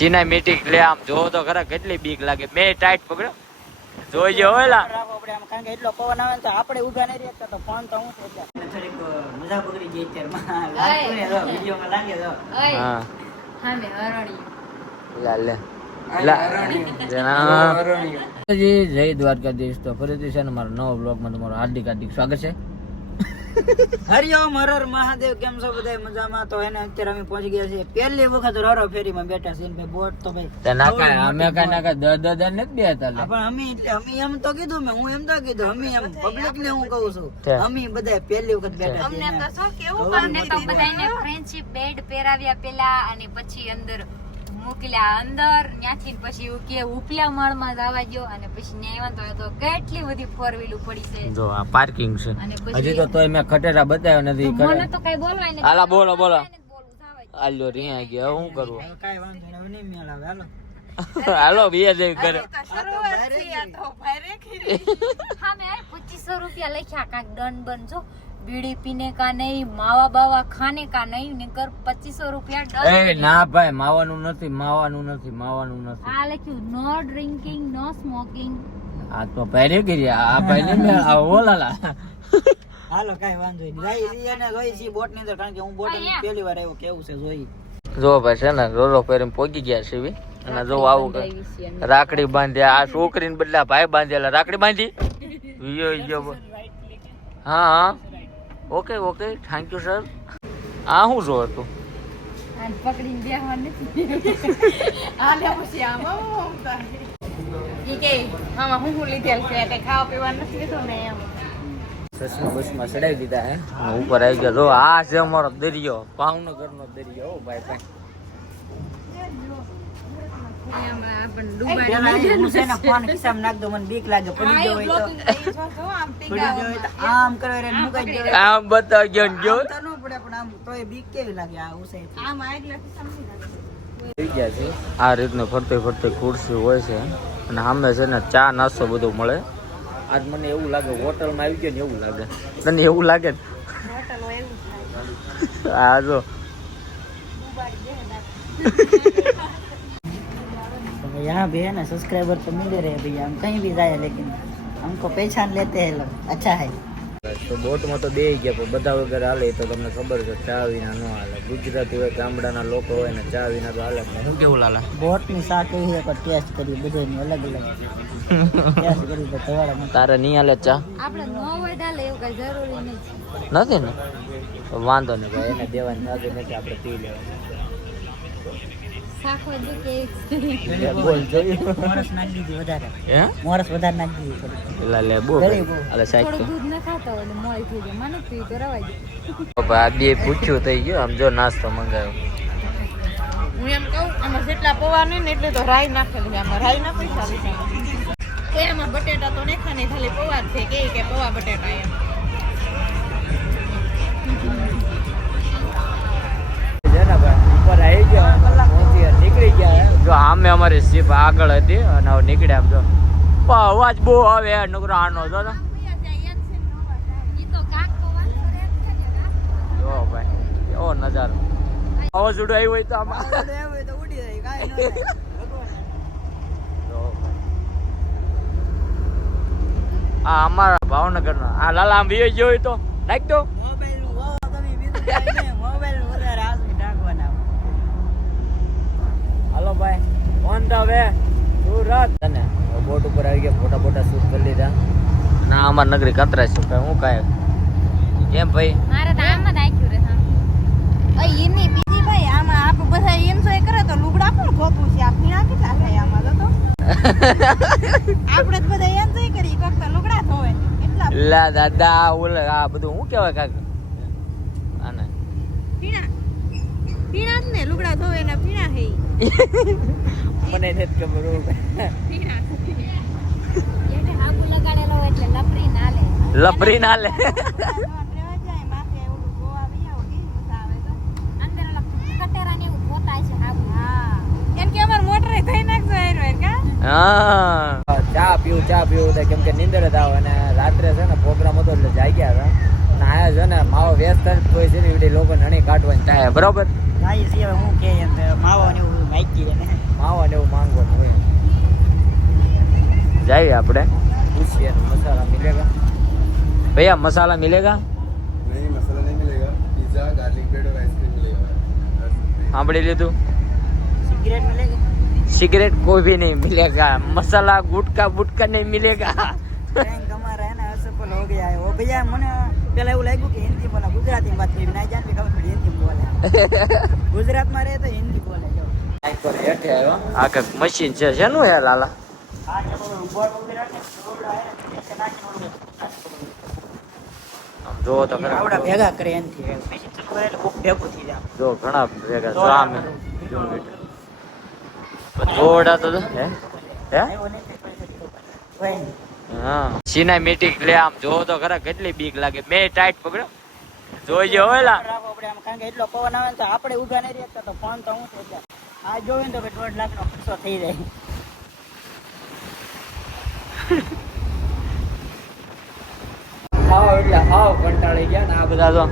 Cinematic લે આમ જો તો ખરા કેટલી બીક લાગે બે ટાઈટ પકડ્યો જોઈજો ઓલા આપણે આમ કારણ કે એટલો પવન આવે તો આપણે ઊભા નહીં રહેતા તો ફોન તો હું છે થોડીક મજા પકડી ગઈ અત્યારમાં લાગતું ને જો વિડિયોમાં લાગે જો હા હા મે હરણી લે જય દ્વારકાધીશ તો ફરીથી છે ને મારા નવો બ્લોગમાં તમારું હાર્દિક સ્વાગત છે. હરિઓમ હર મહાદેવ કેમ છો બધા મજામાં? તો એને અત્યારે અમે પહોંચી ગયા છીએ પહેલી વખત રોરો ફેરીમાં બેઠા છીએ ભાઈ બોટ તો ભાઈ અમે કાંઈ દર નથી બેતા પણ અમે એમ તો કીધું મેં હું એમ તો કીધું અમે એમ પબ્લિક ને હું કહું છું અમે બધા પહેલી વખત બેઠા અમને તો શું કેવું અમને તો બધાને ફ્રેન્ડશિપ બેડ પહેરાવ્યા પેલા અને પછી અંદર મોકલ્યા અંદર ત્યાંથી પછી કે ઉપલા માળમાં જવા ગયો અને પછી ન્યાય તો કેટલી બધી ફોર વ્હીલ પડી છે જો આ પાર્કિંગ છે અને હજી તો તોય મેં ખટેરા બતાવ્યો નથી મને તો કઈ બોલવાય નથી. હાલા બોલો આલ્યો રીયા ગયા હું કરું કાઈ વાંધો નહીં હવે નહીં મેળ આવે હાલો હાલો બે જઈ કરે હા મેં 2500 રૂપિયા લખ્યા કાક દંડ બન જો बीड़ी पीने का नहीं मावा बावा खाने का नहीं निकर 2500 રૂપિયા એ ના ભાઈ માવાનું નથી આ લખ્યું નો ડ્રિંકિંગ નો સ્મોકિંગ આ તો પહેરે કર્યા આ પહેલે મે ઓલાલા હાલો કાઈ વાંધો નહીં રાઈ એને જોઈ છે બોટ ની અંદર કારણ કે હું બોટ ની પહેલી વાર આવ્યો કેવું છે જોઈ જો ભાઈ છે ને રોલો પહેરીને પોગી ગયા છે વી અને જો આવું રાખડી બાંધ્યા આ છોકરીને બદલા ભાઈ બાંધેલા રાખડી બાંધી વિયો હા ઓકે થેન્ક યુ સર આ શું જો હતું આન પકડીને બેહવા નથી આ લે પછી આમાં કે આમાં હું લીધેલ છે કે ખાવા પીવા નથી લીધું ને એમ સસના બસમાં ચડાવી દીધા હે ઉપર આવી ગયા જો આ છે અમારો દરિયો ભાવનગરનો દરિયો ભાઈ ભાઈ ફોન ખિસ્સામાં નાખ દો મને બીક લાગે પડી ગયો હોય તો આમ કરો રે મુકાઈ ગયો આમ બતા ગયો તો ન પડે પણ આમ તોય બીક કેવી લાગે આ ઉસે આમ આગલા ખિસ્સામાં થઈ ગયા છે આ રીતનું ફરતે ખુરશી હોય છે અને સામે છે ને ચા નાસ્તો બધું મળે. આજ મને એવું લાગે હોટલમાં આવી ગયો ને એવું લાગે તને એવું લાગે ને હા જો यहाँ भी है ना सब्सक्राइबर तो मिल रहे हैं भैया हम कहीं भी जाए लेकिन हमको पहचान लेते हैं लोग अच्छा है. તો બોટમાં તો બે ગયા પણ બધા વગર હાલે તો તમને ખબર છે ચા વિના ન હાલે. ગુજરાતી હોય ગામડાના લોકો હોય ને ચા વિના તો હાલે. શું કેવું લાલા બોટ ની શાક એવી એક ટેસ્ટ કરી બધાની અલગ ટેસ્ટ કરી તો તમારા તારે નહીં હાલે ચા આપણે નો હોય ડાલે એવું કઈ જરૂરી નથી નથી ને તો વાંધો નહીં ભાઈ એને દેવાની નથી નથી આપણે પી લેવાનું. સાખો જે કે બોલ જોયું મોરસ નાખી દીધી વધારે હે મોરસ વધારે નાખી દીધી એલા લે બો અલે સાઈડ થોડું દૂધ ન ખાતો હોય મોય થઈ જાય મને પી તો રવાય જાય. આ બે પૂછ્યું થઈ ગયું આમ જો નાસ્તો મંગાવ્યો. હું એમ કહું આમાં જેટલા પૌવા નહીં ને એટલે તો રાઈ નાખેલી આમાં રાઈ ના પૈસા લીધા એમાં બટેટા તો નાખા નહીં ખાલી પૌવા જ છે કે પૌવા બટેટા એમ નીકળી ગયા જો આમે અમારી સીપ આગળ હતી અને હવે નીકળ્યા આમ જો અવાજ બહુ આવે નકરો આનો જો ભાઈ એવો નજારો અવાજ ઉડો આવ્યો હોય તો આમાં ઉડી જાય કાઈ આ અમારા ભાવનગરનો આ લાલા આમ વિયો ગયો હોય તો નાખ દો મોબાઈલ નું વાવ તમે બીજું કાઈ નહીં મોબાઈલ વધારે હાથમાં નાખવાના. હાલો ભાઈ ઓન ધ વે સુરત અને બોટ ઉપર આવી ગયા ફોટા શૂટ કરી લીધા. ના અમાર નગરી કતરા છે ભાઈ હું કાય કેમ ભાઈ મારે તો આમ જ આખ્યું રે હા એની બીજી ભાઈ આમાં આપ બધા એન્જોય કરે તો લુગડા પણ ખોપું છે આ પીણા કેટલા થાય આમાં તો આપણે બધા એન્જોય કરી કોક લુગડા ધોવે એટલા લા દાદા ઓલે આ બધું હું કહેવાય કાક આને પીણા જ ને લુગડા ધોવે ને પીણા હે મને નથી ખબર પીણા એટલે હાબુ લગાડેલો એટલે લપરી ના લે હા ચા પીવું કેમ કે નીંદર જ આવે અને રાત્રે છે ને પ્રોગ્રામ હતો એટલે જાગ્યા હતા અને આયા છે ને માવો વ્યસ્ત જ કોઈ છે ને એવી લોકો નણી કાઢવાની થાય બરોબર ખાઈ છીએ હવે હું કે એમ માવો ને એવું માગી ને માવા ને એવું માંગવાનું હોય. जाइए આપણે પૂછીએ મસાલા મિલેગા भैया मसाला मिलेगा नहीं मसाला नहीं मिलेगा पिज्जा गार्लिक ब्रेड और आइसक्रीम मिलेगा સાંભળી લીધું સિગરેટ મિલેગી सिगरेट कोई भी नहीं मिलेगा मसाला गुटका बुटका नहीं मिलेगा પ્રેન્ક અમારા હે ને અસફળ હો ગયા હો ભैया મને પેલા એવું લાગ્યું કે હિન્દી બોલે ગુજરાતી વાત કરી ના જાણ ખબર પડી હિન્દી બોલે ગુજરાતમાં રહે તો હિન્દી બોલે જો આ કઈક મશીન છે શેનું હે લાલા આ જો બોર્ડ વગેરે ને રોડ આયા ને નાખી આમ જો તો ખરા આવડા ભેગા કરે એનથી પછી ચલો એટલે કોક ભેગું થઈ જાય જો ઘણા ભેગા સામે થોડા તો હે હે આવ્યો ને તે પૈસા હોય ને હા સિનેમેટિક લે આમ જો તો ખરા કેટલી બીક લાગે બે ટાઈટ પકડ્યો જોઈજો ઓલા રાખો આપણે આમ કારણ કે એટલો પવન આવે ને તો આપણે ઊભા નહીં રહેતા તો ફોન તો હું થઈ જાય આ જોવે ને તો કે 1.5 લાખનો ખર્ચો થઈ જાય હાવ એટલે હાવ કંટાળી ગયા ને આ બધા તો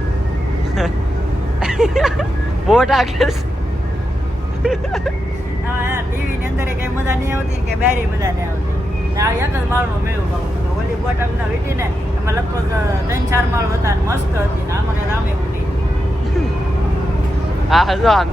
બોટ આગળ હા ટીવી ની અંદર કઈ મજા નહીં આવતી કે બારી મજા નહીં આવતી ને આ એક જ માળનો મેળું બાબુ ઓલી બોટ ના વીટી ને એમાં લગભગ 3-4 માળ હતા ને મસ્ત હતી ને આમાં કઈ રામે ઉડી આ જો આમ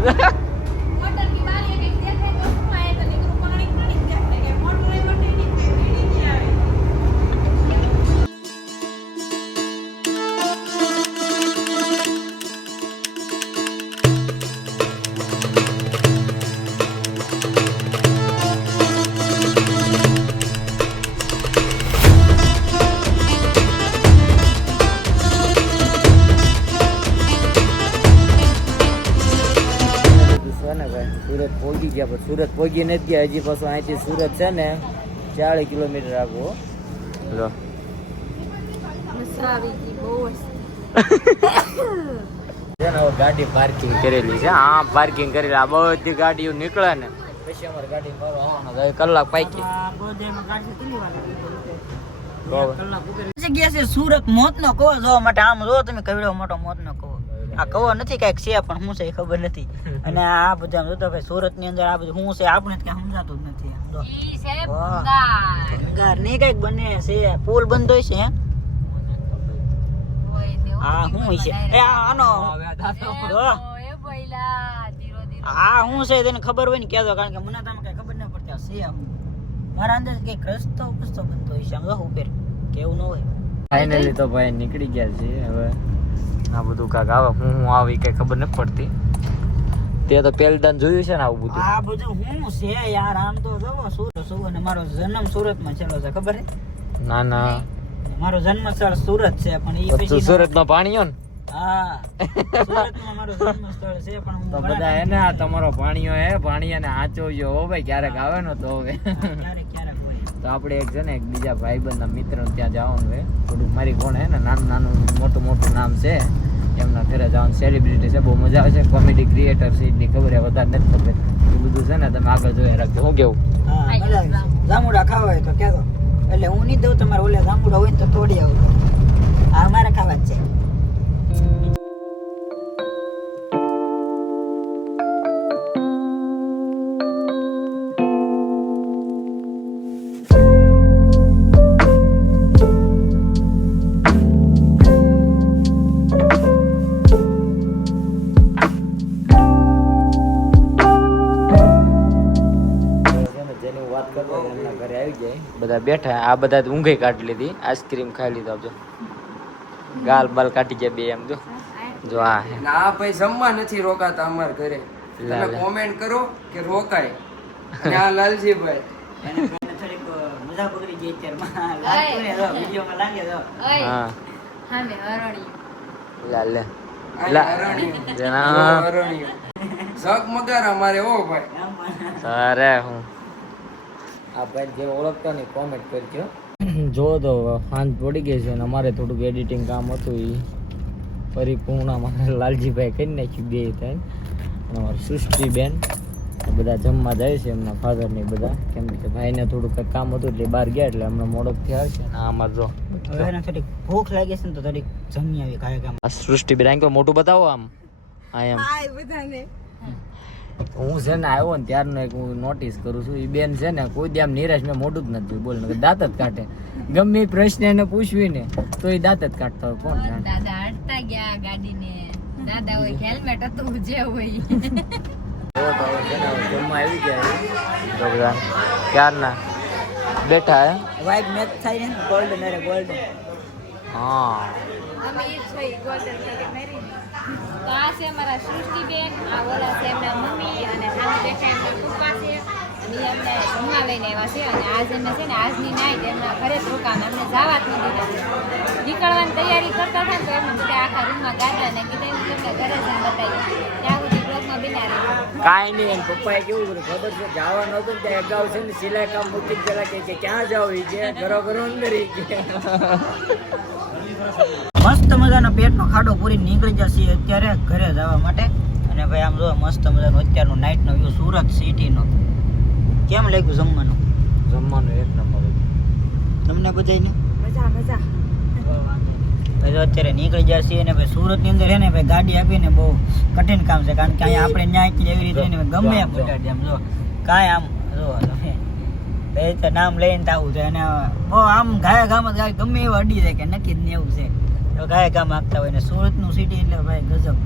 સુરત પહોંચી ગયા પણ સુરત પહોંચી નથી ગયા હજી પાછું અહીંથી સુરત છે ને 40 કિલોમીટર આગળ જો છે ને હવે ગાડી પાર્કિંગ કરેલી છે હા પાર્કિંગ કરેલી આ બધી ગાડીઓ નીકળે ને પછી અમારી ગાડી મારો આવવાનો કલાક પાકી આ ગોદેમાં ગાડી કેટલી વાર લાગી જગ્યા છે સુરત મોતનો કવો જોવા માટે આમ જો તમે કેવડો મોટો મોતનો કવો આ કવો નથી કઈક છે પણ શું છે એ ખબર નથી અને આ બધા જોતો ભાઈ સુરત ની અંદર આ બધું શું છે આપણે કઈ સમજાતું જ નથી જો ઈ છે વાહ. ભંગાર. ભંગાર ને કઈક બને છે પુલ બંધ હોય છે હે? હોય તેવું આ શું હોય છે એ આનો જો. એ બોયલા ધીરો ધીરો આ શું છે તેને ખબર હોય ને કહેજો કારણ કે મને તમે કઈ ખબર ન પડતી આ છે આમ મારા અંદર કઈક રસ્તો પુસ્તો બનતો હોય છે આમ જો ઉપર કેવું ન હોય ફાઇનલી તો ભાઈ નીકળી ગયા છે હવે આ બધું કાક આવે હું આવી કઈ ખબર નથી પડતી તે તો પેલદાન જોયું છે ને આવું બધું આ બધું શું છે યાર આમ તો જોવો સુરત અને મારો જન્મ સુરતમાં છેલ્લો છે ખબર છે ના ના મારો જન્મ સ્થળ સુરત છે પણ એ તું પછી સુરત નો પાણીઓ ને હા સુરતમાં મારું જન્મ સ્થળ છે પણ હું તો બધા હે ને આ તમારો પાણીઓ હે પાણીયાને આચોજો હો ભાઈ ક્યારેક આવે ને તો હવે ક્યારેક ક્યારેક હોય તો આપણે એક છે ને એક બીજા ભાઈબંધના મિત્ર ત્યાં જવાનું હે થોડુંક મારી કોણ હે ને નાનું નાનું મોટું નામ છે એમના ઘરે જવાનું સેલિબ્રિટી છે બહુ મજા આવે છે કોમેડી ક્રિએટર છે એટલી ખબર હે વધારે નથી ખબર એ બધું છે ને તમે આગળ જોઈ રાખજો હું કેવું હા મજા આવે છે. જામુડા ખાવા હોય તો કહેજો એટલે હું નહીં દઉં તમારે ઓલે જામુડા હોય ને તો તોડી આવું આ મારે ખાવા જ છે જેની વાત કરતો એમના ઘરે આવી જાય બધા બેઠા આ બધા ઊંઘે કાઢી લીધી આઈસ્ક્રીમ ખાઈ લીધો જો ગાલ બાલ કાઢી ગયા બે એમ જો જો આ હે ના ભાઈ જમવા નથી રોકાતા અમારા ઘરે લા તમે લા. કોમેન્ટ કરો કે રોકાય અને આ લાલજીભાઈ એને થોડીક મજા પકડી ગઈ અત્યારમાં લાગતું ને જો વિડીયોમાં લાગે જો ઓય હા હા મે હરણી લા લે આ લા. હરણિયું. જણા. જો હરણિયું. ઝગ મગાર અમારે ઓ ભાઈ આમ પણ અરે હું આ ભાઈ જે ઓળખતો ને કોમેન્ટ કરજો જો તો સાંજ પડી ગઈ છે અને અમારે થોડુંક એડિટિંગ કામ હતું એ પરિપૂર્ણ અમારે લાલજીભાઈ કરી નાખ્યું બે થાય અને અમારી સૃષ્ટિબેન બધા જમવા જાય છે એમના ફાધર ને બધા કેમ કે ભાઈને થોડુંક કંઈક કામ હતું એટલે બહાર ગયા એટલે હમણાં મોડકથી આવશે અને આમાં જો હવે એને થોડીક ભૂખ લાગે છે ને તો થોડીક જમી આવી કાંઈ કામ આ સૃષ્ટિબેન આમ તો મોટું બતાવો આમ આ એમ હું છે ને આવ્યો ને ત્યારનો એક હું નોટિસ કરું છું એ બેન છે ને કોઈ દી આમ નિરાશ મેં મોઢું જ નથી બોલ દાંત જ કાઢે ગમે એ પ્રશ્ન એને પૂછવી ને તો એ દાંત જ કાઢતા હોય કોણ જાણે દાદા અડતા ગયા ગાડીને દાદા હોય હેલ્મેટ હતું જે હોય જમવા આવી ગયા ક્યારના બેઠા હે વાઇબ મેચ થાય ને ગોલ્ડન અરે ગોલ્ડન હા અમે એ છે ગોલ્ડન ટિકિટ મેરી તો આ છે અમારા સૃષ્ટિબેન આ ઓલા છે એમના મમ્મી અને સામે બેઠા એમના પપ્પા છે અને ઈ અમને જમવા લઈને આવ્યા છે અને આજ અમે છે ને આજની નાઈટ એમના ઘરે જ રોકાણ અમને જવા જ નથી દીધા નીકળવાની તૈયારી કરતા હતા ને તો એમને બધા આખા રૂમમાં ગાતા અને કીધા હું તમને ઘરે જઈને બતાવી ત્યાં સુધી બ્લોગમાં બિના રહી કાંઈ નહીં એમ પપ્પાએ કેવું કર્યું ખબર છે જવાનું હતું ત્યાં અગાઉ છે ને સિલાઈ કામ મૂકી પેલા કે ક્યાં જાવ એ કે ઘરો ઘરો અંદર ઈ કે મસ્ત મજાનો પેટનો ખાડો પૂરી નીકળી જશે અત્યારે ઘરે જવા માટે અને ભાઈ આમ જો મસ્ત મજાનો અત્યારનો નાઇટનો વ્યૂ સુરત સિટીનો કેમ લાગ્યું જમવાનું જમવાનું એક નંબર તમને બધાને મજા મજા ભાઈ જો અત્યારે નીકળી જશે અને ભાઈ સુરતની અંદર છે ને ભાઈ ગાડી આપીને બહુ કઠિન કામ છે કારણ કે અહીંયા આપણે ન્યાયથી એવી રીતે ને ગમે એમ પટાડી આમ જો કાંઈ આમ જો તમે ભાઈ તો નામ લઈને તો આવું છે અને બહુ આમ ગાયા ગામ જ ગાય ગમે એવું અડી જાય કે નક્કી જ ને એવું છે તો ગાય ગામ આપતા હોય ને સુરતનું સિટી એટલે ભાઈ ગજબ